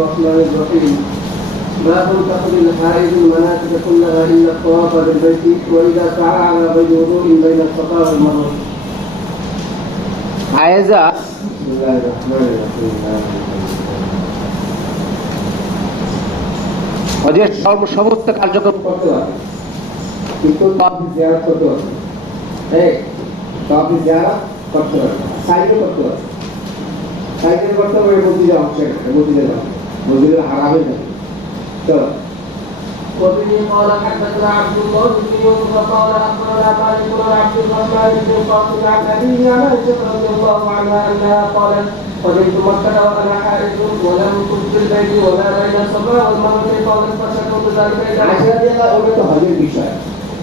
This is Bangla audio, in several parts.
الرحمن الرحيم باب تقضي الحائض المناسك كلها الا الطواف بالبيت واذا سعى على غير وضوء بين الصفا والمروه. হায়েজা بسم الله الرحمن الرحيم. হজের সমস্ত কার্যক্রম করতে হবে কিন্তু তওয়াফ জিয়ারত করতে হবে। এই তওয়াফ জিয়ারত করতে হবে, সাইডে করতে হবে। সাইডে করতে হবে মসজিদের অংশে, মসজিদের হারামে যাবে। তো وبه قال حدثنا عبد الله بن يوسف قال اخبرنا مالك بن عبد الرحمن بن القاسم عن ابيه عن عائشه رضي الله عنها انها قالت قدمت مكه وانا حائض ولم كنت البيت ولا بين الصفا والمروه قالت فشكوت ذلك الى عائشه رضي الله عنها। তো হজের বিষয়,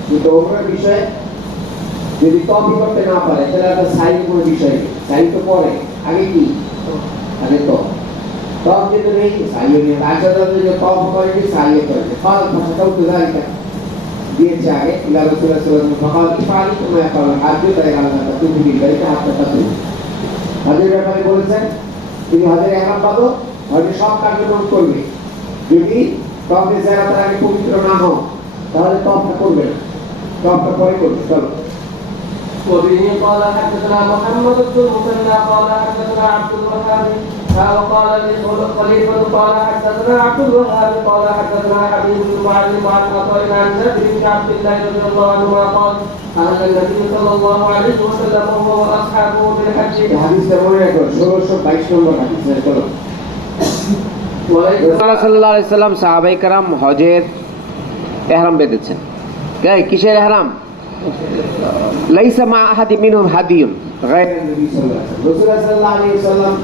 কিন্তু ওমরার বিষয় যদি তওয়াফ করতে না পারে তাহলে একটা সাইড কোনো বিষয় নেই। সাইড তো পরে, আগে কি? আগে তো তওয়াফ যেতে নেই, সাইয়ে নিয়ে আয়েশা রাদিয়াল্লাহু আনহা তওয়াফ করেনি, সাইয়ে করেছে। قال فشكوت ذلك দিয়েছে আগে ইলা রাসূলুল্লাহ সাল্লাল্লাহু আলাইহি ওয়াসাল্লাম فقال افعلي كما يفعل الحاج فإذا لم تطوفي بالبيت حتى تطوفي। হজের ব্যাপারে বলেছেন তুমি হজের ইহরাম বাঁধো, হজের সব কার্যক্রম করবে, যদি তওয়াফে জিয়ারতের আগে পবিত্র না হও তাহলে তওয়াফটা করবে না, তওয়াফটা পরে করবে। চলো। وبه قال حدثنا محمد بن المثنى قال حدثنا عبد الوهاب وقال لي خليفة قال حدثنا عبد الوهاب قال حدثنا حبيب بن معلم عن عطاء عن جابر بن عبد الله رضي الله عنهما قال أهل النبي صلى الله عليه وسلم وهو وأصحابه بالحج. حديث মনে রাখো 1622 নম্বর হাদিস। চলো। রাসূলুল্লাহ সাল্লাল্লাহু আলাইহি সাল্লাম সাহাবায়ে কেরাম হজের ইহরাম বেঁধেছেন। কিসের ইহরাম? লাইসা মা আহাদি মিনহুম হাদিয়ুন গায়রা নবী সাল্লাল্লাহু আলাইহি ওয়াসাল্লাম। রাসূলুল্লাহ সাল্লাল্লাহু আলাইহি ওয়াসাল্লাম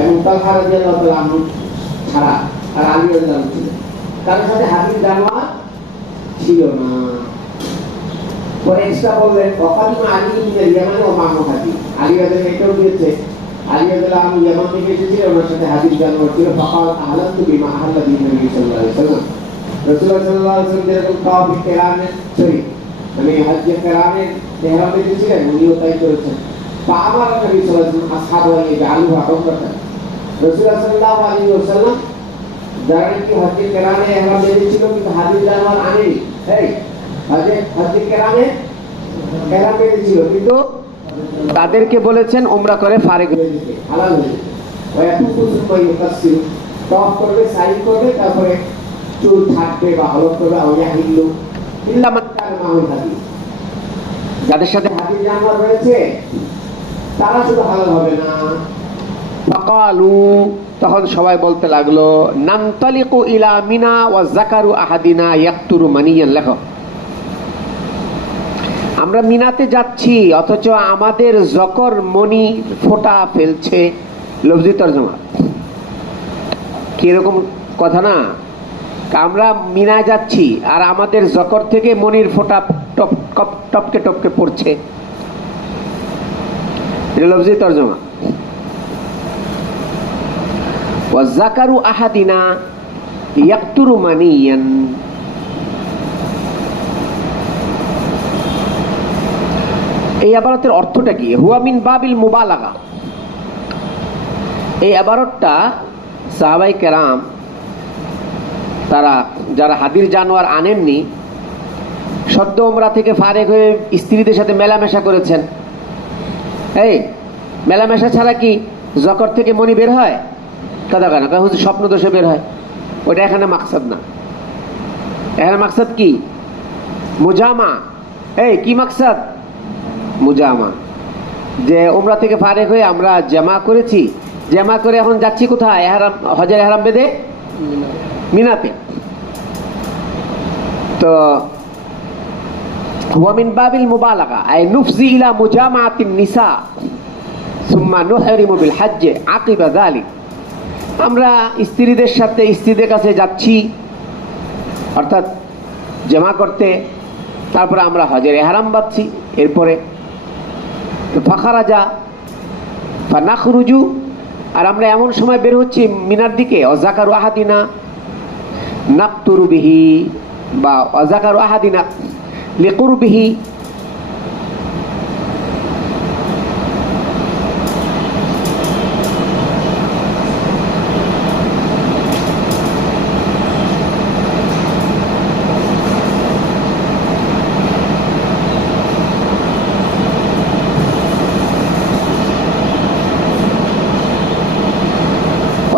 এবং তালহা রাদিয়াল্লাহু তাআলা আনহু ছাড়া আর আলী রাদিয়াল্লাহু আনহু ছিলেন, তার সাথে হাদির জানোয়ার ছিল না। পরে এক্সট্রা বললেন ওয়াকাদিমা আলী ইবনে ইয়ামান ওয়া মাহু হাদি। আলী রাদিয়াল্লাহু এটাও দিয়েছে, আলী রাদিয়াল্লাহু আনহু ইয়ামান থেকে এসেছিলেন, ওনার সাথে হাদির জানোয়ার ছিল। ফাকাল আহলাতু বিমা আহাল্লা বিহি নবী সাল্লাল্লাহু আলাইহি ওয়াসাল্লাম। রাসূলুল্লাহ সাল্লাল্লাহু আলাইহি ওয়াসাল্লাম যেরকম তাওয়াফ কেরামে সরি মানে হজ্জে কেরামে ইহরাম বেঁধেছিলেন, উনিও তাই করেছেন। فأمر النبي صلى الله عليه وسلم أصحابه أن يجعلوها عمرة। রাসূলুল্লাহ সাল্লাল্লাহু আলাইহি ওয়াসাল্লাম যারা কি হজ্জে কেরামে ইহরাম বেঁধেছিল কিন্তু হাদির জানোয়ার আনেনি, এই হজ্জে কেরামে ইহরাম বেঁধেছিল কিন্তু তাদেরকে বলেছেন উমরা করে ফারিগ হয়ে যেতে, হালাল হয়ে যেতে। ওয়ায়াতুফু সুম্মা ইউকাসসিরু, তাওয়াফ করবে, সাই করবে, তারপরে চুল ছাড়বে বা হলক করবে। আও ইয়াহিল্লু ইল্লা মান কানা মাহুল হাদি, যাদের সাথে হাদির জানোয়ার রয়েছে তারা শুধু হালাল হবে না। ফাকালু, তখন সবাই বলতে লাগলো নানতালিকু ইলা মিনা ওয়া যাকারু আহাদিনা ইয়াকতুরু মানিয়ান। লেখো, আমরা মিনাতে যাচ্ছি অথচ আমাদের যকর মনি ফোঁটা ফেলছে। লফজি তরজমা কি এরকম কথা না? আমরা মিনা যাচ্ছি আর আমাদের যকর থেকে মনির ফোঁটা টপকে টপকে পড়ছে। এটা লফজি তরজমা। ওয়া যাকারু আহাদিনা ইয়াকতুরু মানিয়ান। এই ইবারতের অর্থটা কি? হুয়া মিন বাবিল মুবালাগা। এই ইবারতটা সাহাবায়ে কেরাম তারা যারা হাদির জানোয়ার আনেননি, সদ্য উমরা থেকে ফারেক হয়ে স্ত্রীদের সাথে মেলামেশা করেছেন। এই মেলামেশা ছাড়া কি যকর থেকে মনি বের হয়? কথা কেন? কারণ স্বপ্ন দোষে বের হয়। ওইটা এখানে মাকসাদ না। এখানে মাকসাদ কি? মুজামা। এই কি মাকসাদ? মুজামা। যে উমরা থেকে ফারেক হয়ে আমরা জামা করেছি, জামা করে এখন যাচ্ছি কোথায়? ইহরাম, হজের ইহরাম বেঁধে মিনাতে। তো হুয়া মিন বাবিল মুবালাগা আই নুফজি ইলা মুজামাতিন নিসা সুম্মা নুহরিমু বিল হজ্জ আকিবা যালিক। আমরা স্ত্রীদের সাথে স্ত্রীদের কাছে যাচ্ছি অর্থাৎ জামা করতে, তারপরে আমরা হজের ইহরাম বাঁধছি। এরপরে ফাখারাজা ফানাখরুজু, আর আমরা এমন সময় বের হচ্ছি মিনার দিকে। অজাকারু আহাদিনা নাকতুরু বিহি বা অজাকারু আহাদিনা লিকুরবিহি,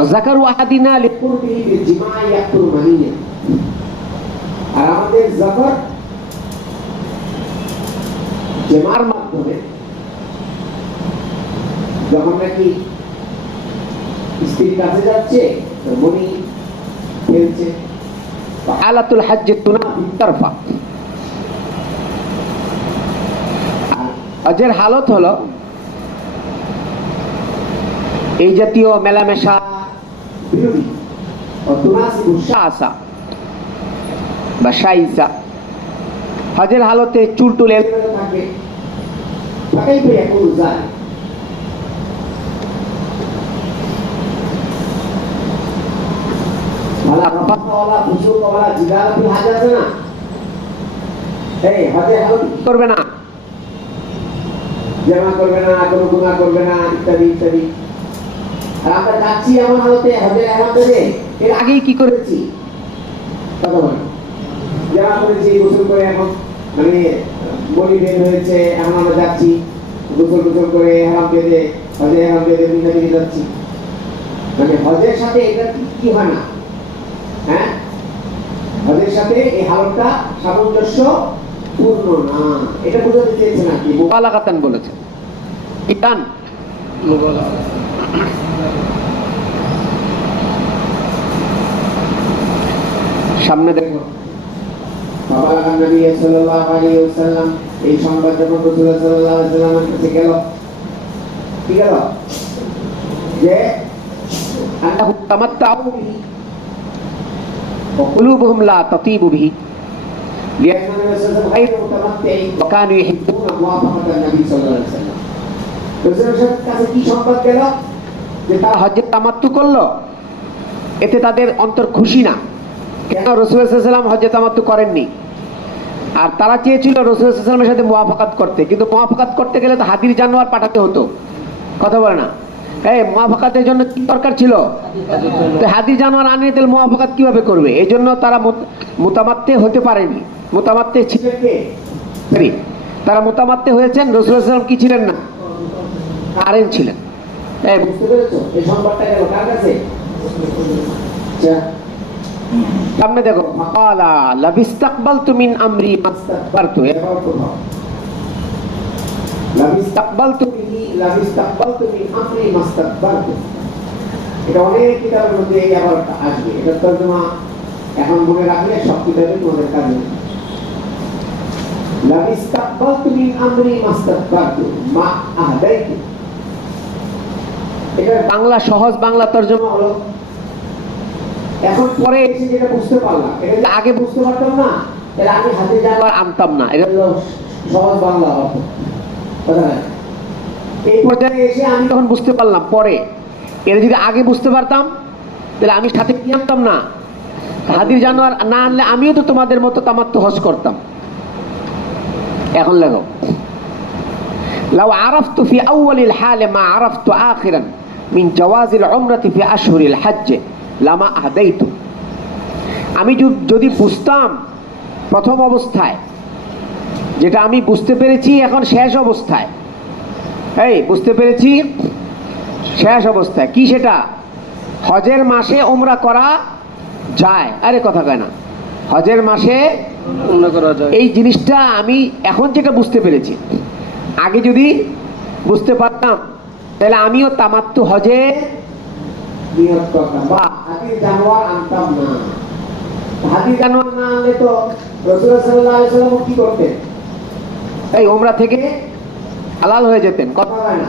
ওয়াজাকারু আহাদিনা লিকুরবিহি বিলজিমাই ইয়াকুল মানিয়া। আর আমাদের যাকার জিমার মাধ্যমে যখন নাকি স্ত্রীর কাছে যাচ্ছে তো মনি ফেলছে। আলাতুল হজ্জ তুনাফি তারফা। হজের হালত হলো এই জাতীয় মেলামেশা বিরোধী অতুনাসিবু শাসা বা শাইসা। হজের হালতে চুল টুল এলোমেলো থাকে। ফাকাইফ ইয়াকুলু যালিক, ভালো রাফাওয়ালা ফুসুকওয়ালা জিদালাতুল হাজ আছে না, এই হজের হালত করবে না, জামা করবে না, কোনো গুনাহ করবে না, ইত্যাদি ইত্যাদি। আর আমরা যাচ্ছি এমন হালতে হজের এহরাম বেঁধে এর আগেই কি করেছি কথা বলেন, জামা করেছি, গোসল করে এখন মানে বলি বের হয়েছে, এখন আমরা যাচ্ছি গোসল করে এহরাম বেঁধে হজের এহরাম বেঁধে মিনা দিকে যাচ্ছি। মানে হজের সাথে এটা কি হয় না, হ্যাঁ হজের সাথে এই হালতটা সামঞ্জস্য পূর্ণ না, এটা বোঝাতে চেয়েছে নাকি? মুবালাগাতান বলেছে। ইতান সামনে দেখো বাবা নবী সাল্লাল্লাহু আলাইহি ওয়াসাল্লাম এই সংবাদ যখন রাসূল সাল্লাল্লাহু আলাইহি ওয়াসাল্লামের কাছে গেল, কি গেল যে আন্নাহু তামাত্তাউ বিহি ওয়া কুলুবুহুম লা তাতিবু বিহি লিআন্না নবী সাল্লাল্লাহু আলাইহি ওয়াসাল্লাম গায়রু মুতামাত্তিঈন ওয়া কানু ইউহিব্বুনা মুওয়াফাকাতান নবী সাল্লাল্লাহু আলাইহি ওয়াসাল্লাম। রাসূলের কাছে কি সংবাদ গেল যে তারা হজ্জের তামাত্তু করলো, এতে তাদের অন্তর খুশি না। কেন? রাসূল সাল্লাল্লাহু আলাইহি ওয়াসাল্লাম হজ্জে তামাত্তু করেননি, আর তারা চেয়েছিল রাসূল সাল্লাল্লাহু আলাইহি ওয়াসাল্লামের সাথে মুওয়াফাকাত করতে, কিন্তু মুওয়াফাকাত করতে গেলে তো হাদির জানোয়ার পাঠাতে হতো। কথা বলে না, এই মুওয়াফাকাতের জন্য কি দরকার ছিল? তো হাদির জানোয়ার আনিয়ে তাহলে মুওয়াফাকাত কিভাবে করবে? এই জন্য তারা মুতামাত্তে হতে পারেনি। মুতামাত্তে ছিলেন কে? তারা মুতামাত্তে হয়েছেন, রাসূল সাল্লাল্লাহু আলাইহি ওয়াসাল্লাম কি ছিলেন না, কারেন ছিলেন। এই বুঝতে পেরেছো? এই সংবাদটা গেল কার কাছে? আচ্ছা সামনে দেখো, মাকালা লাবিস্তাকবালতু মিন আমরি মাস্তাকবারতু। লাবিস্তাকবালতু বিহি লাবিস্তাকবালতু মিন আমরি মাস্তাকবারতু। এটা অনেক কিতাবের মধ্যে এই আবারটা আসবে। এটা তর্জমা এখন মনে রাখলে সব কিতাবে তোমাদের কাজে। লাবিস্তাকবালতু মিন আমরি মাস্তাকবারতু মা আহদাইতু। এটা বাংলা সহজ বাংলা তর্জমা হলো এখন পরে এসে যেটা বুঝতে পারলাম, এটা যদি আগে বুঝতে পারতাম না তাহলে আমি হাতে আবার আনতাম না। এটা হলো সহজ বাংলা অর্থ। কথা না, এই পর্যায়ে এসে আমি তখন বুঝতে পারলাম পরে। এটা যদি আগে বুঝতে পারতাম তাহলে আমি সাথে কি আনতাম না, হাদির জানোয়ার না আনলে আমিও তো তোমাদের মতো তামাত্তু হজ করতাম। এখন লেখো, লাউ আরাফতু ফি আউয়ালিল হালে মা আরাফতু আখিরান মিন জাওয়াজিল উমরাতি ফি আশহুরিল হজ্জ লামা আহদাইতু। আমি যদি বুঝতাম প্রথম অবস্থায়, যেটা আমি বুঝতে পেরেছি এখন শেষ অবস্থায়, এই বুঝতে পেরেছি শেষ অবস্থায় কি, সেটা হজের মাসে উমরা করা যায়। আরে কথা কয় না, হজের মাসে উমরা করা যায়, এই জিনিসটা আমি এখন যেটা বুঝতে পেরেছি, আগে যদি বুঝতে পারতাম তাহলে আমিও তামাত্তু হজে নিয়ত করতাম বা হাতির জানোয়ার আনতাম না। হাতির জানোয়ার না আনলে তো রাসূল সাল্লাল্লাহু আলাইহি ওয়াসাল্লাম কি করতেন? এই উমরা থেকে হালাল হয়ে যেতেন। কথা হয় না,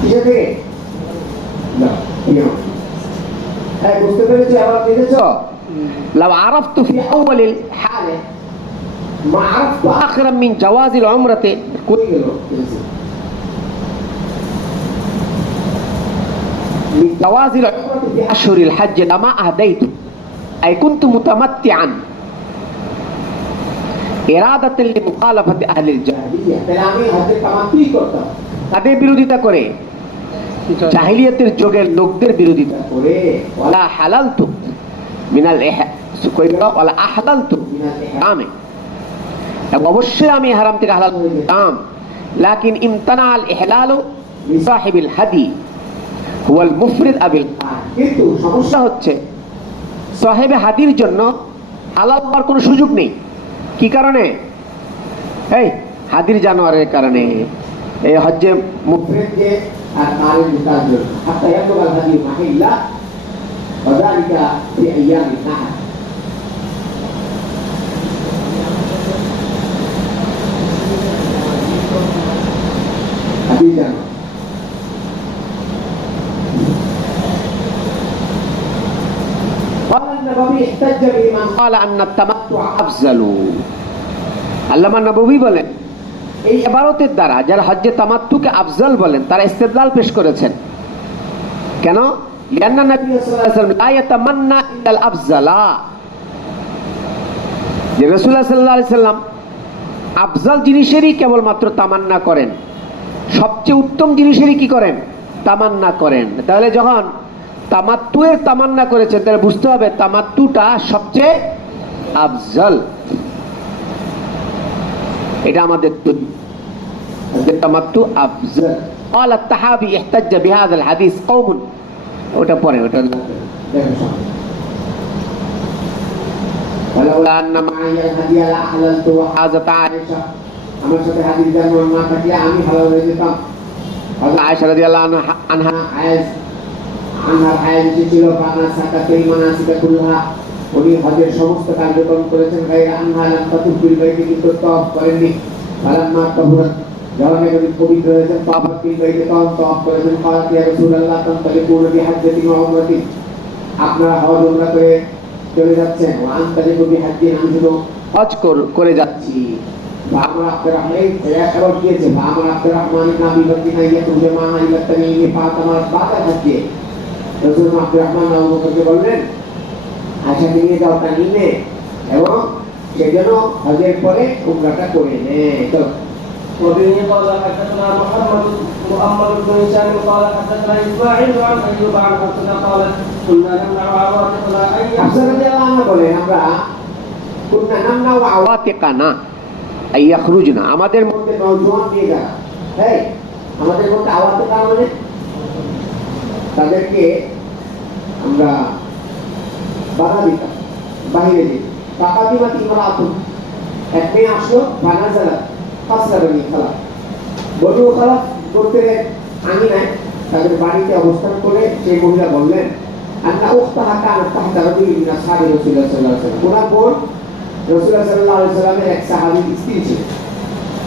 কিসে থেকে না বুঝতে পেরেছি। আবার দেখেছো, লাউ আরাফতু ফি আউয়ালিল হালে মা আরাফতু আখিরান মিন জাওয়াজিল উমরাতি কই গেল জাওয়াজিল উমরাতি ফি আশহুরিল হজ্জ লামা আহদাইতু আই কুনতু মুতামাত্তিআন ইরাদাতান লিমুখালাফাতি আহলিল জাহিলিয়া। তাহলে আমি হজে তামাত্তুই করতাম, তাদের বিরোধিতা করে, জাহিলিয়াতের যুগের লোকদের বিরোধিতা করে ওয়ালা হালালতু মিনাল ওয়ালা আহলালতু মিনাল ইহরামে, অবশ্যই আমি হারাম থেকে হালাল হয়ে যেতাম। লাকিন ইমতানা আল ইহলালু লিসাহিবিল হাদি হুয়াল মুফরিদ আবিল। কিন্তু সমস্যা হচ্ছে সাহেবে হাদির জন্য হালাল হওয়ার কোনো সুযোগ নেই। কি কারণে? এই হাদির জানোয়ারের কারণে। এই হজ্জে মুফরিদ যে আর কারিন বিকাশ হাত্তা ইয়াতুল হাদি মাহিল্লা ওয়াযালিকা ফি আইয়ামিন নাহর। হাদির জানোয়ার আল্লামা নববী বলেন এই ইবারতের দ্বারা যারা হজ্জে তামাত্তুকে আফজল বলেন তারা ইস্তেদলাল পেশ করেছেন। কেন? লিআন্না নবী সাল্লাল্লাহু আলাইহি ওয়াসাল্লাম লা ইয়াতামান্না ইল্লাল আফজালা। যে রাসূলুল্লাহ সাল্লাল্লাহু আলাইহি ওয়াসাল্লাম আফজল জিনিসেরই কেবলমাত্র তামান্না করেন, সবচেয়ে উত্তম জিনিসেরই কি করেন? তামান্না করেন। তাহলে যখন তামাত্তুয়ের তামান্না করেছেন তাহলে বুঝতে হবে তামাত্তুটা সবচেয়ে আফজল। এটা আমাদের তামাত্তু আফজল। قال الطحاوي احتج بهذا الحديث قوم ওটা পরে ওটা ولولا ان معي الهدي لاحللت وحازت عائشه। আমার সাথে হাদিস জানোয়ার না থাকলে আমি হালাল হয়ে যেতাম। আয়েশা রাদিয়াল্লাহু আনহা আনহার হায়াত ছিল ফানা সাকাতেই মানাসিকা কুল্লাহা। উনি হজের সমস্ত কার্যক্রম করেছেন। গায়রা আনহা লাম তাতুফিল বাইতে, কিন্তু তওয়াফ করেননি। ফালাম্মা তাহুরাত, যখন একজন পবিত্র হয়েছেন তাওয়াফিল বাইতে তখন তওয়াফ করেছেন। ক্বালাত ইয়া রাসূলুল্লাহ তানতালিকুনা বিহাজ্জাতিন ওয়া উমরাতিন, আপনারা হজ উমরা করে চলে যাচ্ছেন। ওয়া আনতালিকু বিহাজ্জিন, আমি শুধু হজ করে যাচ্ছি। وعمر عبد الرحمن يا خبر كيف وعمر عبد الرحمن بن ابي بكر يتم جماعه الى التميم فاطمه بعد الحج। رسول عبد الرحمن আবু বকরকে বললেন আয়েশাকে নিয়ে যাও তামিমে এবং সেজন্য হজের পরে উমরাটা করে নে। তো وبه قال حدثنا محمد بن هشام قال حدثنا اسماعيل عن ايوب عن حفصه قالت كنا نمنع عواتقنا ان হাফসা রাদিয়াল্লাহু আনহা বলেন আমরা কুন্না নামনা ওয়া আওয়াতিকানা আই ইয়াখরুজনা, আমাদের মধ্যে নওজোয়ান দিয়ে গেল। হ্যাঁ, আমাদের মধ্যে আওয়াতিকা মানে তাদেরকে আমরা বাধা দিতাম, বাহিরে দিতাম। কাকাদিমাতি ইমরাতু, এক মেয়ে আসলো বানাজারা ফাসলা বানি খালা, বনু খালাফ গোত্রের আঙিনায় তাদের বাড়িতে অবস্থান করে সেই মহিলা বললেন আন্না উখতাহা কানাত তাহতা রাজুলিন মিন আসহাবি রাসূলুল্লাহ সাল্লাল্লাহু আলাইহি ওয়াসাল্লাম। ওনার বোন রাসূলুল্লাহ সাল্লাল্লাহু আলাইহি ওয়াসাল্লামের এক সাহাবীর স্ত্রী ছিল।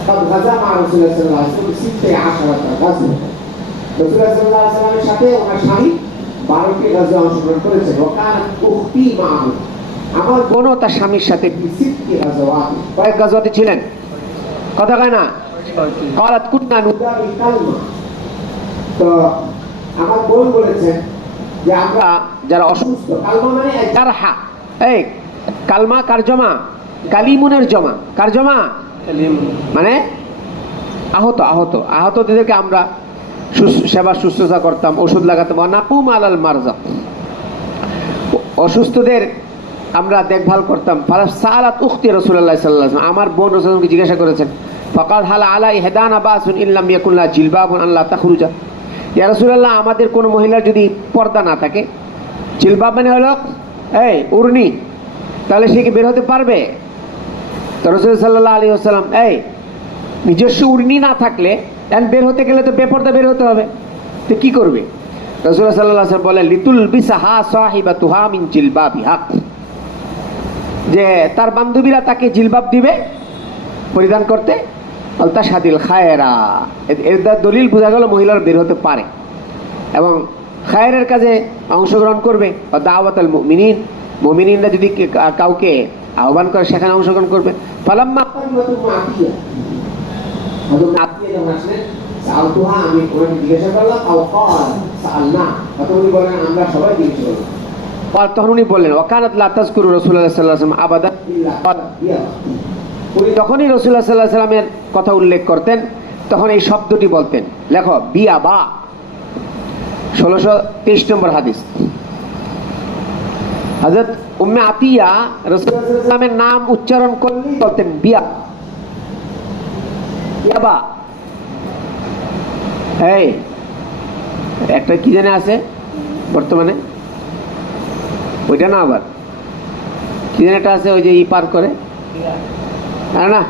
তখন গাজা মা রাসূলুল্লাহ সাল্লাল্লাহু আলাইহি ওয়াসাল্লাম 16 গাজা, রাসূলুল্লাহ সাল্লাল্লাহু আলাইহি ওয়াসাল্লামের সাথে ওনার স্বামী 12টি গাজা অংশগ্রহণ করেছেন। ওয়াকানাত উখতি মাহু, আমার বোন তার স্বামীর সাথে 60 গাজাওয়াত, কয়েক গাজওয়াতে ছিলেন। কথা কয় না? قالت كنا উদাবি কালমা। তো আমার বোন বলেছেন যে আমরা যারা অসুস্থ, কালমা মানে জারহা, এই কালমা কার জমা? কালিমুনের জমা। কার জমা? মানে আহত। আহতদেরকে আমরা সেবা শুশ্রূষা করতাম, ওষুধ লাগাতাম। নাকুম আলাল মারজা, অসুস্থদের আমরা দেখভাল করতাম। সালাত উখতি রাসূলুল্লাহ সাল্লাল্লাহু আলাইহি ওয়াসাল্লাম, আমার বোন রাসূলকে জিজ্ঞাসা করেছেন ফাকাল হাল আলা ইহদানা বাসুন ইল্লাম ইয়াকুন লা জিলবাবুন আল্লাহ তাখরুজা। ইয়া রাসূলুল্লাহ, আমাদের কোনো মহিলার যদি পর্দা না থাকে, জিলবাব মানে হলো এই উরনি, তাহলে সে কি বের হতে পারবে? তো রাসূল সাল্লাল্লাহু আলাইহি ওয়াসাল্লাম এই নিজস্ব উরনি না থাকলে বের হতে গেলে তো বেপর্দা বের হতে হবে, তো কি করবে? রাসূল সাল্লাল্লাহু আলাইহি ওয়াসাল্লাম বলেন লিতুল বিসাহা সাহিবাতুহা মিন জিলবাবিহা, যে তার বান্ধবীরা তাকে জিলবাব দিবে পরিধান করতে। আলতা সাদিল খায়রা, এর দ্বারা দলিল বোঝা গেল মহিলারা বের হতে পারে এবং খায়রের কাজে অংশগ্রহণ করবে। দাওয়াতুল মুমিনিন, মুমিনিনরা যদি কাউকে আহ্বান করে সেখানে অংশগ্রহণ করবে। ফালাম্মা আমি ওনাকে জিজ্ঞাসা করলাম আমরা সবাই জিজ্ঞাসা করলাম। তখন উনি বললেন ওয়াকানাত লা তাযকুরু রাসূলুল্লাহ সাল্লাল্লাহু আলাইহি ওয়াসাল্লাম আবাদান, উনি যখনই রাসূলুল্লাহ সাল্লাল্লাহু আলাইহি ওয়াসাল্লামের কথা উল্লেখ করতেন তখন এই শব্দটি বলতেন। লেখো বিয়া বা 1623 নম্বর হাদিস। হযরত উম্মে আতিয়া রাসূলুল্লাহ সাল্লাল্লাহু আলাইহি ওয়াসাল্লামের নাম উচ্চারণ করলেই বলতেন বিয়া বিয়াবা। এই একটা কি জানে আছে বর্তমানে, ওইটা না, আবার কি জানে একটা আছে ওই যে ই পার করে, না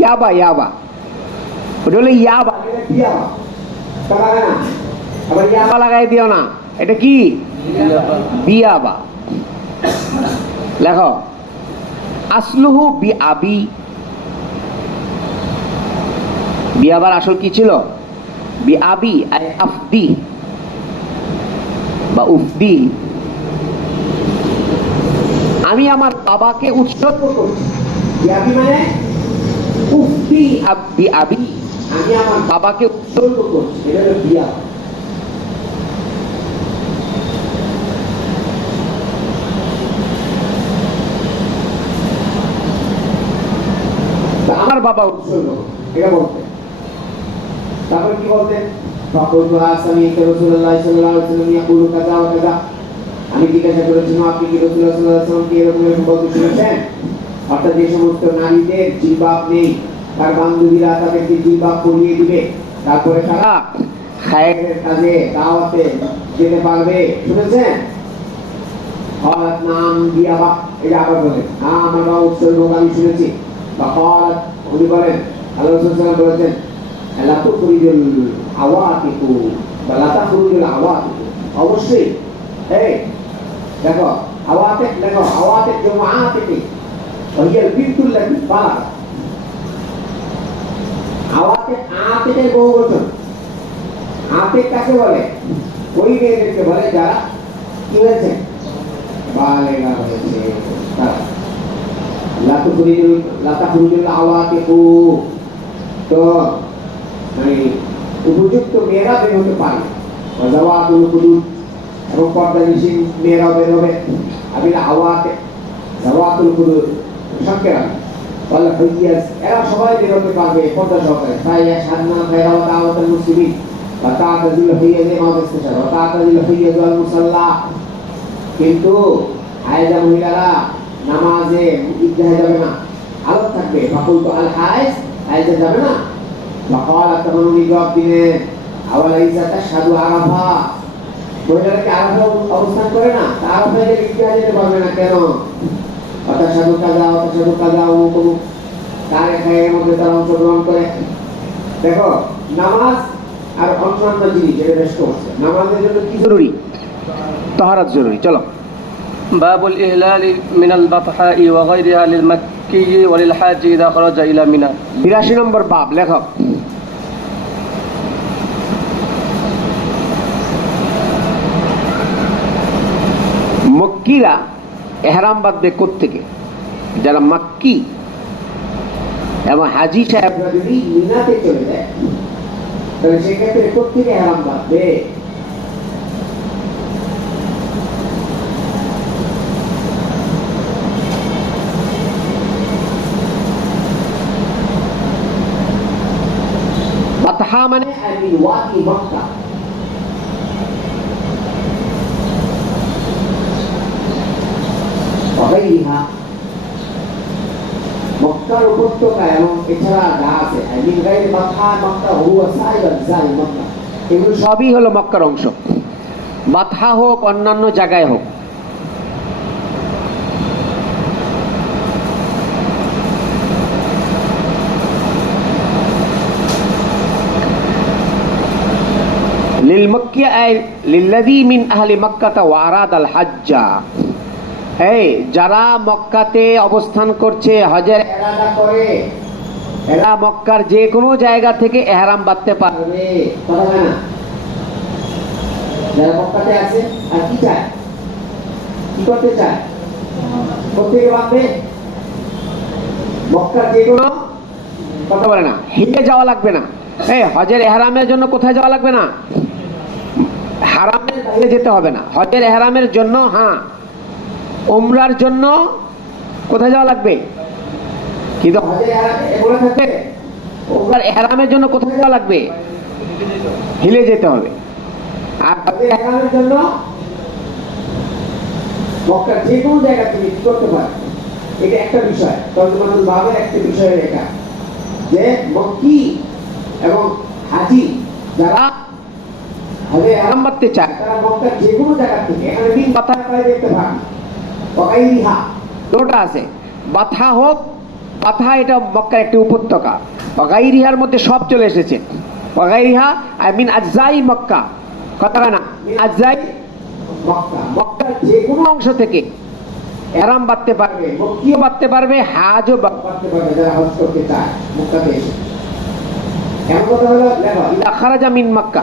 ইয়াবা, ইয়াবা, ওটা হলো ইয়াবা। ইয়াবা তা লাগে না, আবার ইয়াবা লাগাই দিও না, এটা কি বিয়াবা। লেখো আসলুহু বি আবি, বিয়াবার আসল কি ছিল? বি আবি আই আফদি বা উফদি, আমি আমার বাবাকে উৎসর্গ করছি। ইয়াবি মানে উফদি আবি আবি, আমি আমার বাবাকে উৎসর্গ করছি, এটা হলো বিয়া। আমার বাবা উৎসর্গ এটা বলতে, তারপর কি বলতেন? আমি জিজ্ঞাসা করেছিলাম আপনি কি রাসূলুল্লাহ সাল্লাল্লাহু আলাইহি ওয়াসাল্লামকে এরকম এরকম বলতে শুনেছেন? অর্থাৎ যে সমস্ত নারীদের জিলবাব নেই, তার বান্ধবীরা তাদেরকে জিলবাব পরিয়ে দিবে, তারপরে তারা খায়ের কাজে দাওয়াতে যেতে পারবে, শুনেছেন? হঠাৎ নাম দিয়া বা এটা আবার বলেন, হ্যাঁ আমার বাবা উৎসর্গ আমি শুনেছি। বা হঠাৎ উনি বলেন, আল্লাহ রাসূল সাল্লাল্লাহু আলাইহি ওয়াসাল্লাম বলেছেন লা তুখরিজুল আওয়াতিকু বা লা তাখরুজুল আওয়াতিকু, অবশ্যই এই দেখো আওয়াতিক, দেখো আওয়াতিক জামাআতিকি ওহিয়াল বিনতুল লাতি বালাগ, আওয়াতিক আতিকের বহুবচন। আতিক কাকে বলে? ওই মেয়েদেরকে বলে যারা কি হয়েছে, বালেগা হয়েছে তারা। লা তাখরুজুল আওয়াতিকু, তো মানে উপযুক্ত মেয়েরা বের হতে পারে, জাওয়াতুল কুদুদ এবং পর্দানিসীন মেয়েরাও বের হবে। আমি আওয়াতে জাওয়াতুল কুদুদ সংকেরা বলে হইয়াস, এরা সবাই বের হতে পারবে পর্দা সহকারে। তাই সান্না খায়রা ওয়া দাওয়াতুল মুসলিমিন ওয়া তা'তাজিল হইয়াজ ইমাম ইসতিশার ওয়া তা'তাজিল হইয়াজ আল মুসাল্লা, কিন্তু হায়েজা মহিলারা নামাজে ঈদগাহে যাবে না, আলাদা থাকবে। ফাকুলতু আল হায়েজ, হায়েজা যাবে না। ফাকালা, তখন উনি জবাব দিলেন আওয়ালাইসা তাশহাদু আরাফা, মহিলারা কি আরাফা অবস্থান করে না? আরাফায় গেলে ঈদগাহে যেতে পারবে না কেন? তাশহাদু কাযা ওয়া তাশহাদু কাযা ও কোনো তার খায়ের মধ্যে তারা অংশগ্রহণ করে। দেখো নামাজ আর অন্যান্য জিনিস যেটা বেশ করছে, নামাজের জন্য কি জরুরি? তাহারাত জরুরি। চলো باب الإهلال من البطحاء وغيرها للمكي وللحاج إذا خرج إلى منى 82 নম্বর বাব, লেখক মক্কিরা এহরাম বাঁধবে কোত্থেকে? যারা মাক্কি এবং হাজি সাহেব যদি মিনাতে চলে যায় তাহলে সেক্ষেত্রে কোথেকে এহরাম বাঁধবে? বাতহা মানে মিন ওয়াদি মক্কা, ওয়াগাইরিহা, মক্কার উপত্যকা এবং এছাড়া যা আছে মিন গায়রি মক্কা, মক্কা হুয়া সাইর আজজাই মক্কা, এগুলো সবই হলো মক্কার অংশ। বাতহা হোক অন্যান্য জায়গায় হোক, লিলমক্কি আই লিল্লাযী মিন আহলি মক্কাতা ওয়া আরাদাল হাজ্জা, এই যারা মক্কাতে অবস্থান করছে, হজের এরাদা করে, এরা মক্কার যে কোনো জায়গা থেকে এহরাম বাঁধতে পারবে। কথা হয় না? যারা মক্কাতে আছে আর কি চায়, কি করতে চায়, কোথেকে বাঁধবে? মক্কার যে কোনো, কথা বলে না, হেঁটে যাওয়া লাগবে না। এই হজের এহরামের জন্য কোথায় যাওয়া লাগবে না? হারামের বাইরে যেতে হবে না। হজের এহরামের জন্য, হ্যাঁ, উমরার জন্য কোথায় যাওয়া লাগবে? কিন্তু হজের এহরামে বলে থাকে উমরার এহরামের জন্য কোথায় যাওয়া লাগবে? হিলে যেতে হবে। আর হজের এহরামের জন্য মক্কার যে কোনো জায়গা থেকে কি করতে পারে, এটা একটা বিষয়। তর্জমানুল বাবের একটা বিষয় এটা যে মক্কি এবং হাজি যারা হজে ইহরাম বাঁধতে চায় তারা মক্কার যে কোনো জায়গা থেকে, এখানে তিন কথা পাই দেখতে পান, ওয়াগাইরিহা দুটো আছে, বাথা হোক, বাথা এটা মক্কার একটি উপত্যকা, ওয়াগাইরিহার মধ্যে সব চলে এসেছে। ওয়াগাইরিহা আই মিন আজজাই মক্কা, কথা না মিন আজজাই মক্কা, মক্কার যে কোনো অংশ থেকে ইহরাম বাঁধতে পারবে, মক্কিও বাঁধতে পারবে, হাজও বাঁধতে পারবে যারা হজ করতে চায় মক্কাতে এসে। এমন কথা হলো দেখো, ইদা খারাজা মিন মক্কা,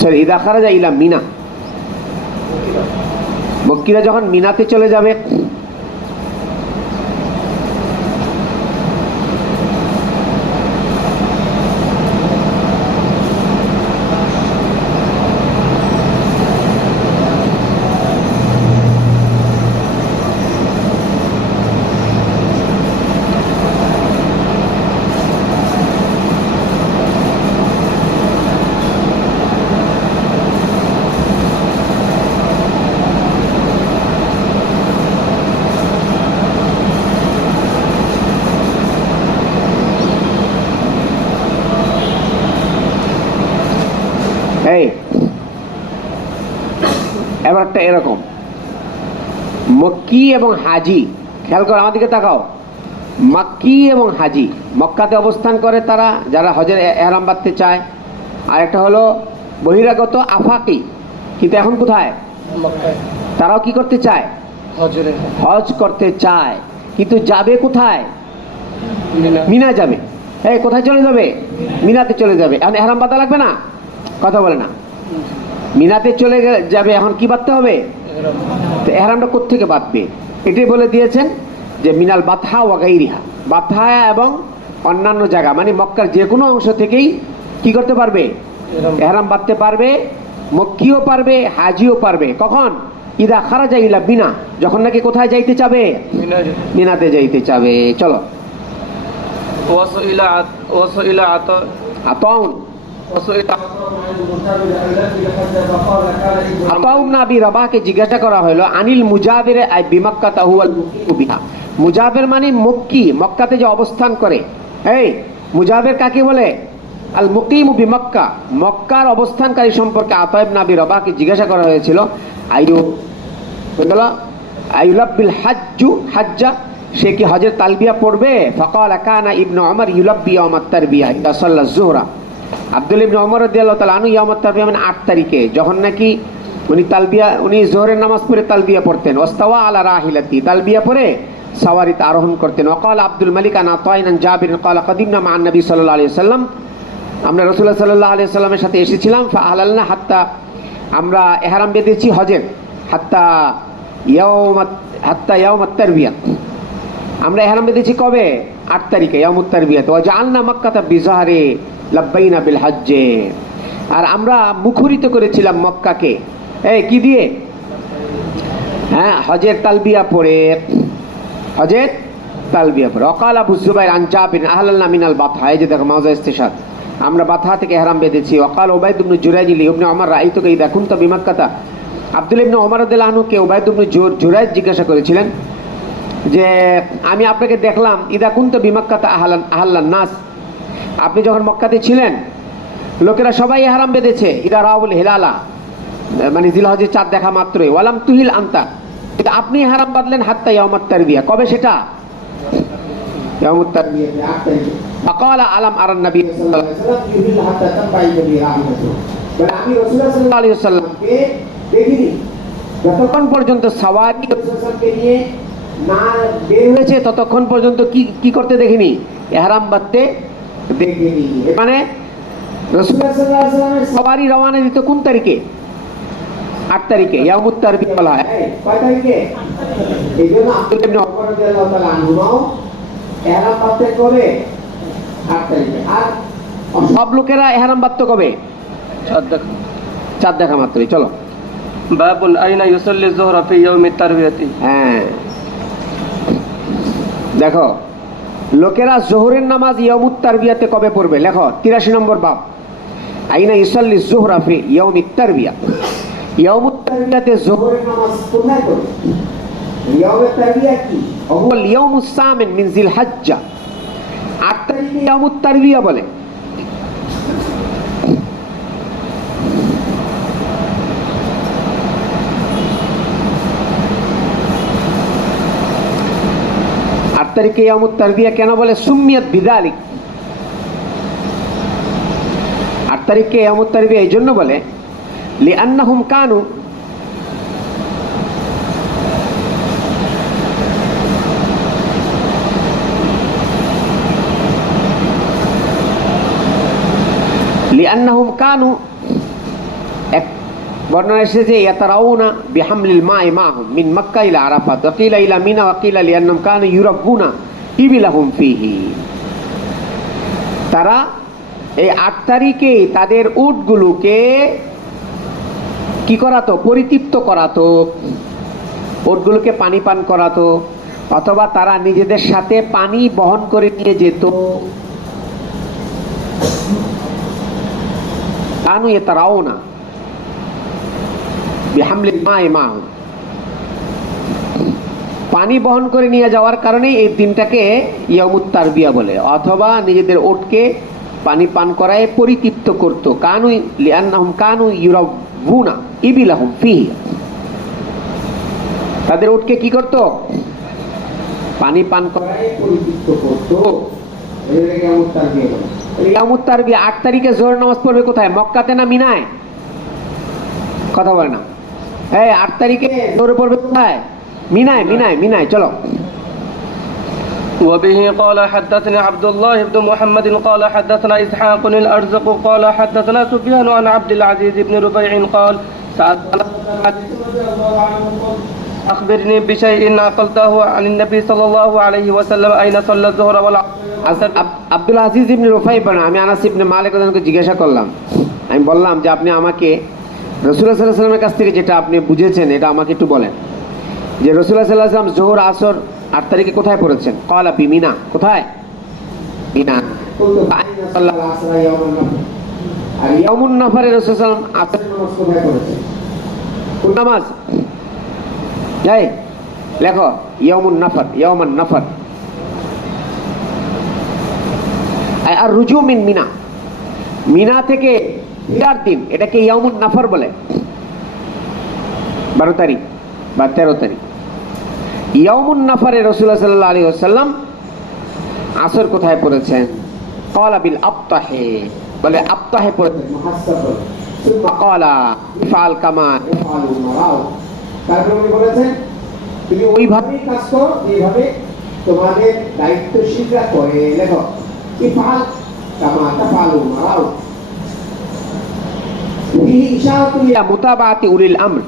সরি ইদা খারাজা ইলা মিনা, মক্কিরা যখন মিনাতে চলে যাবে, এই এবারটা এরকম, মক্কি এবং হাজি, খেয়াল করো আমার দিকে তাকাও, মক্কি এবং হাজি মক্কাতে অবস্থান করে তারা, যারা হজের ইহরাম বাঁধতে চায়, আর একটা হলো বহিরাগত আফাকি, কিন্তু এখন কোথায়, তারাও কি করতে চায়, হজ করতে চায়, কিন্তু যাবে কোথায়, মিনা যাবে। এই কোথায় চলে যাবে, মিনাতে চলে যাবে। এখন ইহরাম বাঁধা লাগবে না, কথা বলে না, মিনাতে চলে যাবে, এখন কি বাঁধতে হবে, তো ইহরামটা কোত্থেকে বাঁধবে, এটাই বলে দিয়েছেন যে মিনাল বাথা ওয়া গাইরিহা, বাথা এবং অন্যান্য জায়গা, মানে মক্কার যে কোনো অংশ থেকেই কি করতে পারবে, ইহরাম বাঁধতে পারবে, মক্কিও পারবে, হাজিও পারবে। কখন, ইদা খারাজা ইলা বিনা, যখন নাকি কোথায় যাইতে চাবে, মিনাতে যাইতে চাবে। চলো, আতাউন আতাউন নাবি রাবাহকে জিজ্ঞাসা করা হলো, আনিল মুজাবিরে আই বিমাক্কা তাহুয়াল মুকিমু বিহা, মুজাবির মানে মক্কি, মক্কাতে যে অবস্থান করে। এই মুজাবির কাকে বলে, আল মুকিমু বিমাক্কা, মক্কার অবস্থানকারী সম্পর্কে আতা ইবনে আবি রাবাহকে জিজ্ঞাসা করা হয়েছিল, আইয়ুলাব্বিল হাজ্জু হাজ্জা, সে কি হজের তালবিয়া পড়বে। ফাকালা কানা ইবনে ওমর ইউলাব্বি ইয়াউমাত তারবিয়া ইদা সাল্লা যুহরা, আব্দুল ইবনে ওমর রাদিয়াল্লাহু তাআলা আনহু ইয়াউমাত তারবিয়া মানে 8 তারিখে, যখন নাকি উনি তালবিয়া, উনি যোহরের নামাজ পড়ে তালবিয়া পড়তেন, ওয়াস্তাওয়া আলা রাহিলাতি, তালবিয়া পড়ে সাওয়ারিতে আরোহণ করতেন। ওয়াকাল আব্দুল মালিক আন আতাইন জাবির ক্বালা কাদিমনা মা নবী সাল্লাল্লাহু আলাইহি ওয়াসাল্লাম, আমরা রাসূলুল্লাহ সাল্লাল্লাহু আলাইহি ওয়াসাল্লামের সাথে এসেছিলাম, ফাআলালনা হাত্তা, আমরা ইহরাম বেঁধেছি হজের, হাত্তা ইয়াউমাত তারবিয়া, আমরা ইহরাম বেঁধেছি কবে, 8 তারিখে ইয়াউমুত তারবিয়াতে। ওয়া জাআলনা মাক্কাতা বিজাহরি লাব্বাইনা বিল হজ্জে, আর আমরা মুখরিত করেছিলাম মক্কাকে, এই কি দিয়ে, হ্যাঁ হজের তালবিয়া পড়ে, হজের তালবিয়া পড়ে। ওয়াকাল আবু যুবাইর আন জাবির আহলালনা মিনাল বাথা, এই যে দেখো মাওজা ইস্তিশাদ, আমরা বাথা থেকে ইহরাম বেঁধেছি। ওয়াকাল উবাইদ ইবনে জুরাইজ লি ইবনে ওমর রাআইতুকা ইদা কুনতা বিমাক্কাতা, আব্দুল ইবনে ওমর রাদিয়াল্লাহু আনহুকে উবাইদ ইবনে জুরাইজ জিজ্ঞাসা করেছিলেন যে আমি আপনাকে দেখলাম, ইদা কুনতা বিমাক্কাতা আহলান নাস, আপনি যখন মক্কাতে ছিলেন লোকেরা সবাই ইহরাম বেঁধেছে, ইদা রাউল হিলালা, মানে জিলহজের চাঁদ দেখা মাত্রই, ওয়ালাম তুহিল আনতা, কিন্তু আপনি ইহরাম বাঁধলেন হাত্তা ইয়াউমাত তারবিয়া, কবে সেটা, ইয়াউমুত তারবিয়া 8 তারিখে। ফাকালা আলাম আরান নবী সাল্লাল্লাহু আলাইহি ওয়াসাল্লাম ইউহিল হাত্তা তাবাই নবী রাহিমাতু, মানে আমি রাসূলুল্লাহ সাল্লাল্লাহু আলাইহি ওয়াসাল্লামকে দেখিনি, যতক্ষণ পর্যন্ত সাওয়ারি রাসূলকে নিয়ে না বের হয়েছে ততক্ষণ পর্যন্ত কি করতে দেখিনি, ইহরাম বাঁধতে দেখিনি। মানে রাসূলুল্লাহ সাল্লাল্লাহু আলাইহি ওয়াসাল্লামের সাওয়ারি রওনা দিত কোন তারিখে, 8 তারিখে, ইয়াউমুত তারবিয়া বলা হয়। কয় তারিখে, এইজন্য আব্দুল ইবনে ওমর রাদিয়াল্লাহু তাআলা আনহুও ইহরাম বাঁধতে কবে, 8 তারিখে। আর সব লোকেরা ইহরাম বাঁধতে কবে, চাঁদ দেখা মাত্রই। চলো, বাবুন আইনা ইউসাল্লি যুহরা ফি ইয়াউমিত তারবিয়াতি, হ্যাঁ দেখো লোকেরা জোহরের নামাজ ইয়াউমুত তারবিয়াতে কবে পড়বে, লেখো 83 নম্বর বাব, আইনা ইউসাল্লি যুহরা ফি ইয়াউমিত তারবিয়া, ইয়াউমুত তারবিয়াতে জোহরের নামাজ কোথায় পড়বে, ইয়াউমুত তারবিয়া কি, হুয়াল ইয়াউমুস সামিন মিন জিলহজ্জা, 8 তারিখে ইয়াউমুত তারবিয়া বলে, তারিখকে ইয়ামুত তারবিয়া কেন বলে? সুম্মিয়াত বিযালিক। 8 তারিখকে ইয়ামুত তারবিয়া এই জন্য বলে লিআন্নাহুম কানু এক বর্ণনা এসেছে ইয়াতারাউনা বিহামলিল মাই মাহুম মিন মক্কা ইলা আরাফাত ওয়া কিলা ইলা মিনা ওয়া কিলা লিআন্নাহুম কানু ইউরাব্বুনা ইবিলাহুম ফিহি। তারা এই 8 তারিখে তাদের উটগুলোকে কি করাতো? পরিতৃপ্ত করাতো, উটগুলোকে পানি পান করাতো, অথবা তারা নিজেদের সাথে পানি বহন করে নিয়ে যেত। কানু ইয়াতারাউনা বিহামলিল মাই মাহুম, পানি বহন করে নিয়ে যাওয়ার কারণে এই দিনটাকে ইয়ামুত তারবিয়া বলে, অথবা নিজেদের উটকে পানি পান করায় পরিতৃপ্ত করত। কানু লিআন্নাহুম কানু ইউরাব্বুনা ইবিলাহুম ফিহি, তাদের উটকে কি করত? পানি পান করায় পরিতৃপ্ত করত। এটাকে ইয়ামুত তারবিয়া বলে। ইয়ামুত তারবিয়া 8 তারিখে জোহর নামাজ পড়বে কোথায়? মক্কাতে না মিনায়? কথা বলে না। এই 8 তারিখে জোহর পড়বে কোথায়? মিনায়, মিনায়, মিনায়। চলো। وبه قال حدثنا عبد الله بن محمد قال حدثنا إسحاق الأرزق قال حدثنا سفيان عن عبد العزيز بن ربيع قال سألت أخبرني بشيء عقلته عن النبي صلى الله عليه وسلم أين صلى الظهر والعصر। আব্দুল আজিজ ইবনে রুফাই বলেন, আমি আনাস ইবনে মালিক রাদিয়াল্লাহু জিজ্ঞাসা করলাম, আমি বললাম যে আপনি আমাকে রাসূলুল্লাহ সাল্লাল্লাহু আলাইহি ওয়াসাল্লামের কাছ থেকে যেটা আপনি বুঝেছেন এটা আমাকে একটু বলেন, যে রাসূলুল্লাহ সাল্লাল্লাহু আলাইহি ওয়াসাল্লাম যোহর আসর 8 তারিখে কোথায় পড়েছেন? ক্বালা বিমিনা। কোথায়? মিনা। আর ইয়াউমুন নাফরে রাসূলুল্লাহ সাল্লাল্লাহু আলাইহি ওয়াসাল্লাম আসর নামাজ কোথায় পড়েছেন? কোন নামাজ? এই লেখো ইয়াউমুন নাফর, ইয়াউমুন নাফর। আর রুজু মিন মিনা, মিনা থেকে ফেরার দিন, এটাকে ইয়াউমুন নাফর বলে। 12 তারিখ বা 13 তারিখ ইয়াউমুন নাফরে রাসূলুল্লাহ সাল্লাল্লাহু আলাইহি ওয়াসাল্লাম আসর কোথায় পড়েছেন? ক্বালা বিল আবতাহে, বলে আবতাহে পড়েছেন। মুহাসসাব সুম্মা ক্বালা ইফআল কামা ইফআলু মারাউ, তারপরে উনি বলেছেন তুমি ওইভাবেই কাজ করো যেভাবে তোমাদের দায়িত্বশীলরা করে। লেখো ইফআল কামা তাফআলু মারাউ। ফিহি ইশারাতু ইলা মুতাবাআতি উলিল আমর,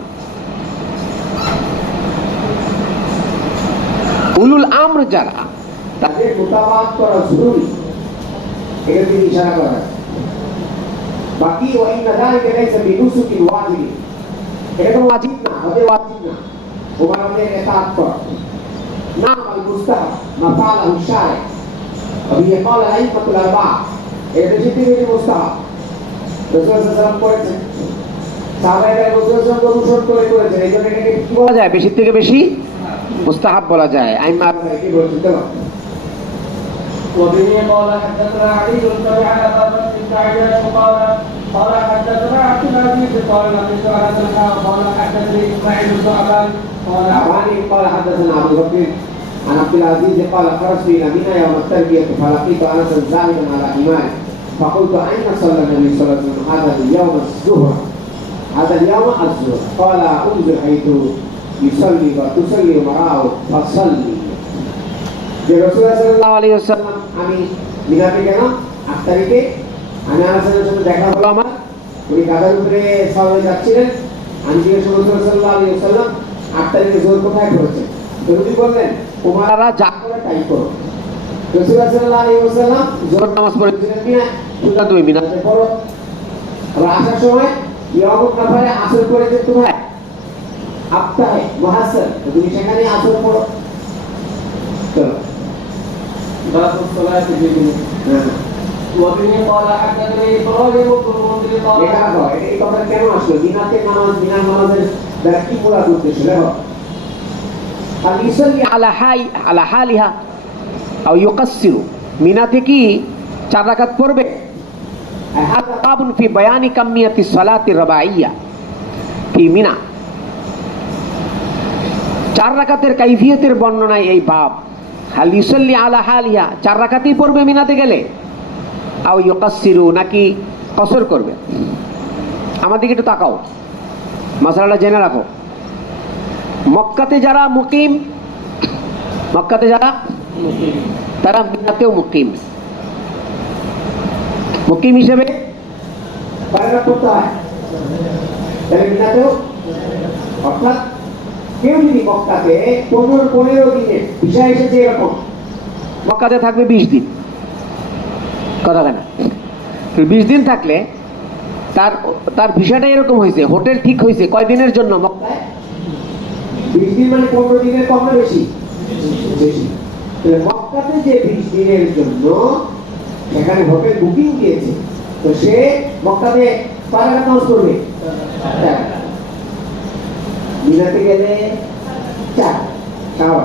উলুল আমর যারা তাদের মুতাবাআত করা জরুরি, এটা দিয়ে ইশারা করা। বাকি ওয়া ইন্না যালিকা লাইসা বিনুসুকিল ওয়াজিব, এটা তো ওয়াজিব না, ওদের ওয়াজিব না, ওমানদের ইতাআত করা না। আল মুস্তাহাব মা ফাআলাহু শারি ওয়া বিহি ক্বালা আইমাতুল আরবা'a, এটা যেটি মুস্তাহাব রাসূলুল্লাহ সাল্লাল্লাহু আলাইহি ওয়াসাল্লাম করেছেন, সাহাবায়ে রাসূলুল্লাহ সাল্লাল্লাহু আলাইহি ওয়াসাল্লাম অনুসরণ করে করেছেন, এই জন্য এটাকে কি বলা যায়? বেশি থেকে বেশি মুস্তাহাব বলা যায়। আইমা কি বলছেন? চলো। وبه قال حدثنا علي بن ابي بكر بن عياش قال حدثنا عبد العزيز قال لقيت انس قال حدثني اسماعيل بن عبان قال حدثنا ابو بكر عن عبد العزيز قال خرجت الى منى يوم التربيه فلقيت انسا زاهدا على حماره فقلت اين صلى النبي صلى الله عليه وسلم هذا اليوم الظهر، هذا اليوم الظهر؟ قال انظر حيث يصلي وتصلي معه فصلي। যে রাসূলুল্লাহ সাল্লাল্লাহু আলাইহি ওয়াসাল্লাম আমি মিনাতে গেলাম 8 তারিখে, আমি আনাসের সাথে দেখা হলো আমার, উনি গাধার উপরে সওয়ারে যাচ্ছিলেন, আমি জিজ্ঞেস করলাম রাসূলুল্লাহ সাল্লাল্লাহু আলাইহি ওয়াসাল্লাম 8 তারিখে জোহর কোথায় পড়েছেন? তো উনি বললেন তোমরা যা করে তাই করো। রাসূলুল্লাহ সাল্লাল্লাহু আলাইহি ওয়াসাল্লাম জোহর নামাজ পড়েছিলেন কিনা? তোমরা দুই মিনাতে পড়ো। আর আসার সময় ইয়ামুন নাফরে আসর পড়েছে কোথায়? আবতাহে মুহাসসাব, তুমি সেখানে আসর পড়ো। চলো। باب الصلاة بالجنوب وبه قال حدثني ابراهيم بن منذر قال এই কথা কেন আসলো? মিনাতে নামাজ, মিনার নামাজের দ্বারা কি মুরাদ উদ্দেশ্য? দেখো আল ইউসাল্লি আলা হালিহা আও ইউকাসসিরু, মিনাতে কি 4 রাকাত পড়বে? হাদা বাবুন ফি বায়ানি কামিয়াতি সালাতি রাবাইয়া ফি মিনা, 4 রাকাতের কাইফিয়তের বর্ণনায় এই বাব। হাল ইউসাল্লি আলা হালিহা, 4 রাকাতই পড়বে মিনাতে গেলে, আও ইউকাসসিরু, নাকি কসর করবে। আমার দিকে একটু তাকাও, মাসালাটা জেনে রাখো। মক্কাতে যারা মুকিম, মক্কাতে যারা তারা মিনাতেও মুকিম, মুকিম হিসেবে কয়টা করতে হয়, তাহলে মিনাতেও। অর্থাৎ কেউ যদি মক্কাতে 15 দিনে ভিসা এসেছে এরকম, মক্কাতে থাকবে 20 দিন, কথা কেনা 20 দিন থাকলে তার তার ভিসাটা এরকম হয়েছে, হোটেল ঠিক হয়েছে কয়দিনের জন্য মক্কায়, 20 দিন মানে 15 দিনের কম না বেশি? বেশি। তাহলে মক্কাতে যে 20 দিনের জন্য এখানে হোটেল বুকিং দিয়েছে, তো সে মক্কাতে কয় টাকা খরচ করবে? 4 টাকা। মিনাতে গেলে 4 টাকা।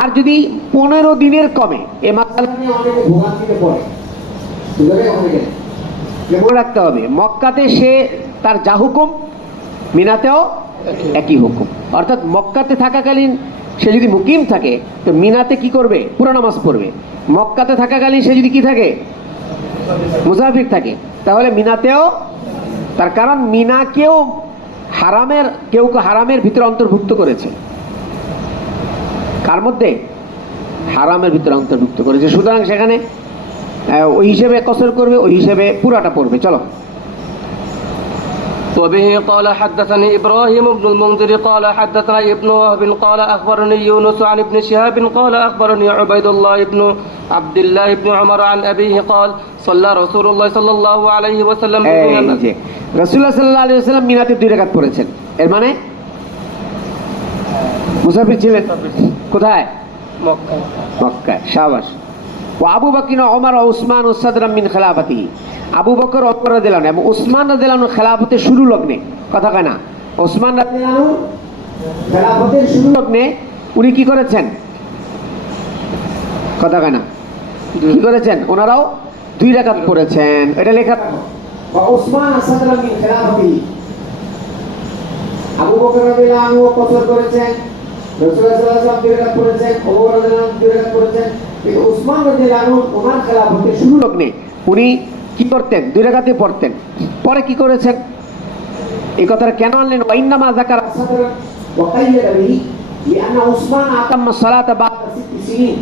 আর যদি 15 দিনের কমে, এ মাসালা তাহলে অনেকে ভোগান্তিতে পড়ে, বুঝলে? অনেকে মনে রাখতে হবে, মক্কাতে সে তার যা হুকুম মিনাতেও একই হুকুম। অর্থাৎ মক্কাতে থাকাকালীন সে যদি মুকিম থাকে তো মিনাতে কি করবে? পুরো নামাজ পড়বে। মক্কাতে থাকাকালীন সে যদি কি থাকে? মুসাফির থাকে, তাহলে মিনাতেও, তার কারণ মিনাকেও হারামের, কেউ কেউ হারামের ভিতরে অন্তর্ভুক্ত করেছে। কার মধ্যে? হারামের ভিতরে অন্তর্ভুক্ত করেছে। সুতরাং সেখানে ওই হিসেবে কসর করবে, ওই হিসেবে পুরাটা পড়বে। চলো। وبه قال حدثني إبراهيم بن المنذر قال حدثنا ابن وهب قال أخبرني يونس عن ابن شهاب قال أخبرني عبيد الله بن عبد الله بن عمر عن أبيه قال صلى رسول الله صلى الله عليه وسلم রাসূলুল্লাহ সাল্লাল্লাহু আলাইহি ওয়াসাল্লাম মিনাতে 2 রাকাত পড়েছেন। এর মানে মুসাফির ছিলেন কোথায়? মক্কা। মক্কায়। শাবাশ। ওয়া আবু বকর ও ওমর ও উসমান ও সাদরাম মিন খেলাফতি, আবু বকর ও ওমর রাদিয়াল্লাহু আনহু এবং উসমান রাদিয়াল্লাহু আনহু খেলাফতের শুরু লগ্নে, কথা কয় না, উসমান রাদিয়াল্লাহু আনহু খেলাফতের শুরু লগ্নে উনি কি করেছেন? কথা কয় না, কি করেছেন? ওনারাও 2 রাকাত পড়েছেন। এটা লেখা উসমান সাদরাম মিন খেলাফতি, আবু বকর রাদিয়াল্লাহু আনহু কসর করেছেন, রাসূলুল্লাহ সাল্লাল্লাহু আলাইহি ওয়াসাল্লাম 2 রাকাত পড়েছেন, ওমর রাদিয়াল্লাহু আনহু 2 রাকাত পড়েছেন। কিন্তু উসমান রাদিয়াল্লাহু আনহু ওনার খেলাফতের শুরু লগ্নে উনি কি করতেন? 2 রাকাতই পড়তেন। পরে কি করেছেন? এই কথাটা কেন আনলেন? ওয়াইন্নামা যাকারা সাদরাম ওয়া কাইয়াদা বিহি লিআন্না উসমান আতাম্মা সালাতা বা'দা 6 সিনিন।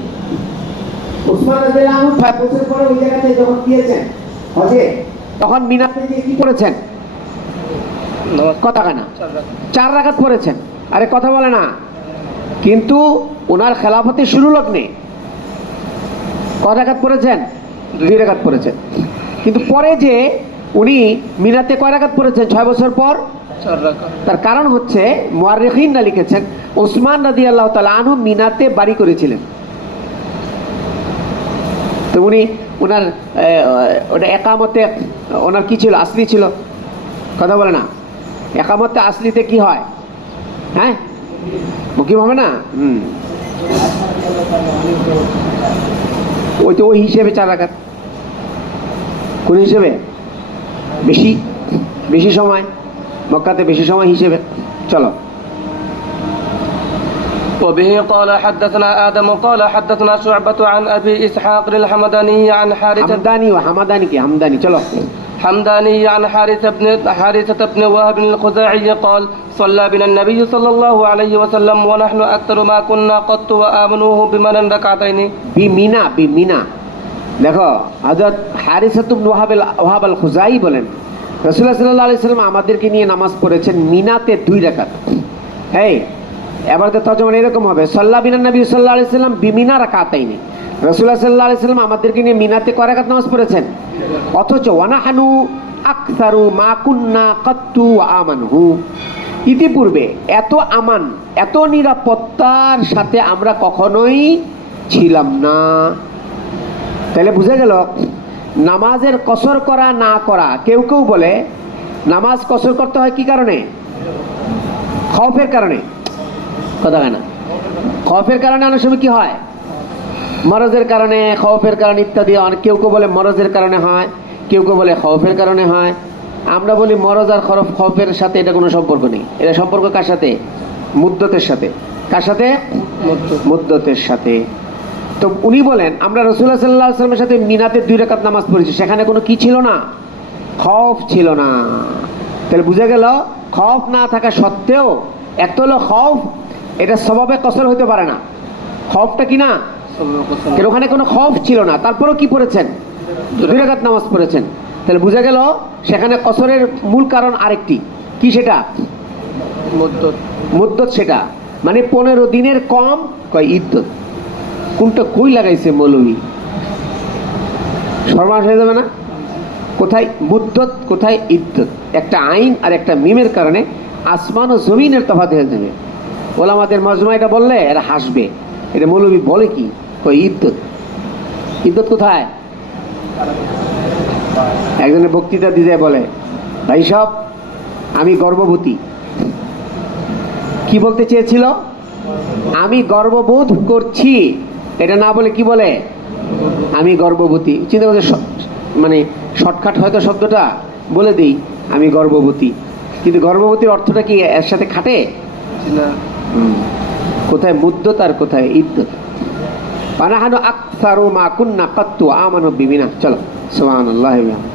উসমান রাদিয়াল্লাহু আনহু 5 বছর পরে ওই জায়গাতে যখন গিয়েছেন হজে, তখন মিনাতে যে কি করেছেন? কথা কয় না, 4 রাকাত পড়েছেন। আরে কথা বলে না। কিন্তু ওনার খেলাফতের শুরু লগ্নে কয় রাকাত পড়েছেন? 2 রাকাত পড়েছেন। কিন্তু পরে যে উনি মিনাতে কয় রাকাত পড়েছেন 6 বছর পর? 4 রাকাত। তার কারণ হচ্ছে মুআররিখিনরা লিখেছেন উসমান রাদিয়াল্লাহু তাআলা আনহু মিনাতে বাড়ি করেছিলেন। তো উনি ওনার ওটা একামতে ওনার কি ছিল? আসলি ছিল। কথা বলে না। একামতে আসলিতে কি হয়? হ্যাঁ, মুকিম হবে না। ওই তো ওই হিসেবে 4 রাকাত। কোন হিসেবে? বেশি বেশি সময়, মক্কাতে বেশি সময় হিসেবে। চলো। وبه قال حدثنا آدم قال حدثنا شعبة عن أبي إسحاق الحمداني عن حارثة হামদানি ও হামাদানি কি? হামদানি। চলো। حمداني عن حارثة بن وهب الخزاعي قال صلى بنا النبي صلى الله عليه وسلم ونحن أكثر ما كنا قط وآمنوه بمن ركعتين বিমিনা, বিমিনা। দেখো হযরত হারিসাত ইবনে ওয়াহাব আল খুজাই বলেন রাসূলুল্লাহ সাল্লাল্লাহু আলাইহি ওয়াসাল্লাম আমাদেরকে নিয়ে নামাজ পড়েছেন মিনাতে 2 রাকাত। এই এবার তো তর্জমা এরকম হবে, সাল্লা বিনা নবী সাল্লাল্লাহু আলাইহি ওয়াসাল্লাম বিমিনা রাকাতাইনি। রাসূলুল্লাহ সাল্লাল্লাহু আলাইহি ওয়াসাল্লাম আমাদেরকে নিয়ে মিনাতে কয় রাকাত নামাজ পড়েছেন? অথচ ওয়ানাহানু আকসারু মা কুন্না কাত্তু ওয়া আমানহু, ইতিপূর্বে এত আমান, এত নিরাপত্তার সাথে আমরা কখনোই ছিলাম না। তাহলে বুঝে গেল নামাজের কসর করা না করা। কেউ কেউ বলে নামাজ কসর করতে হয় কি কারণে? খৌফের কারণে। কথা হয় না, খৌফের কারণে অনেক সময় কি হয়? মরজের কারণে, খৌফের কারণে ইত্যাদি। অনেক কেউ কেউ বলে মরজের কারণে হয়, কেউ কেউ বলে খৌফের কারণে হয়। আমরা বলি মরজ আর খৌফের সাথে এটা কোনো সম্পর্ক নেই। এটা সম্পর্ক কার সাথে? মুদ্দতের সাথে। কার সাথে? মুদ্দতের সাথে। তো উনি বলেন আমরা রাসূলুল্লাহ সাল্লাল্লাহু আলাইহি ওয়াসাল্লামের সাথে মিনাতে 2 রাকাত নামাজ পড়েছি, সেখানে কোনো কি ছিল না? খৌফ ছিল না। তাহলে বুঝা গেল খৌফ না থাকা সত্ত্বেও, একটা হলো খৌফ, এটা স্বভাবে কসর হতে পারে না। খৌফটা কি না? কেন ওখানে কোনো খৌফ ছিল না, তারপরেও কি পড়েছেন? 2 রাকাত নামাজ পড়েছেন। তাহলে বুঝা গেল সেখানে কসরের মূল কারণ আরেকটি, কি সেটা? মুদ্দত। মুদ্দত, সেটা মানে 15 দিনের কম, কয় ইদ্দত। কোনটা কই লাগাইছে মৌলবী? সর্বনাশ হয়ে যাবে না? কোথায় মুদ্দত, কোথায় ইদ্দত? একটা আইন আর একটা মিমের কারণে আসমান ও জমিনের তফাৎ হয়ে যাবে। ওলামাদের মজমা এটা বললে এরা হাসবে, এটা মৌলবী বলে কি? কই ইদ্দত। ইদ্দত কোথায়? একজনের বক্তৃতা দিতে বলে, ভাই সব আমি গর্ভবতী। কি বলতে চেয়েছিল? আমি গর্ববোধ করছি, এটা না বলে কি বলে? আমি গর্ভবতী। চিন্তা করতে মানে শর্টকাট হয়তো শব্দটা বলে দিই, আমি গর্ভবতী, কিন্তু গর্ভবতীর অর্থটা কি এর সাথে খাটে? কোথায় মুদ্দত আর কোথায় ইদ্দত? পানাহানু আকসারু মা কুন্না কাত্তু আমানু বিমিনা। চলো সুবহানাল্লাহি ওয়া বিহামদিহি।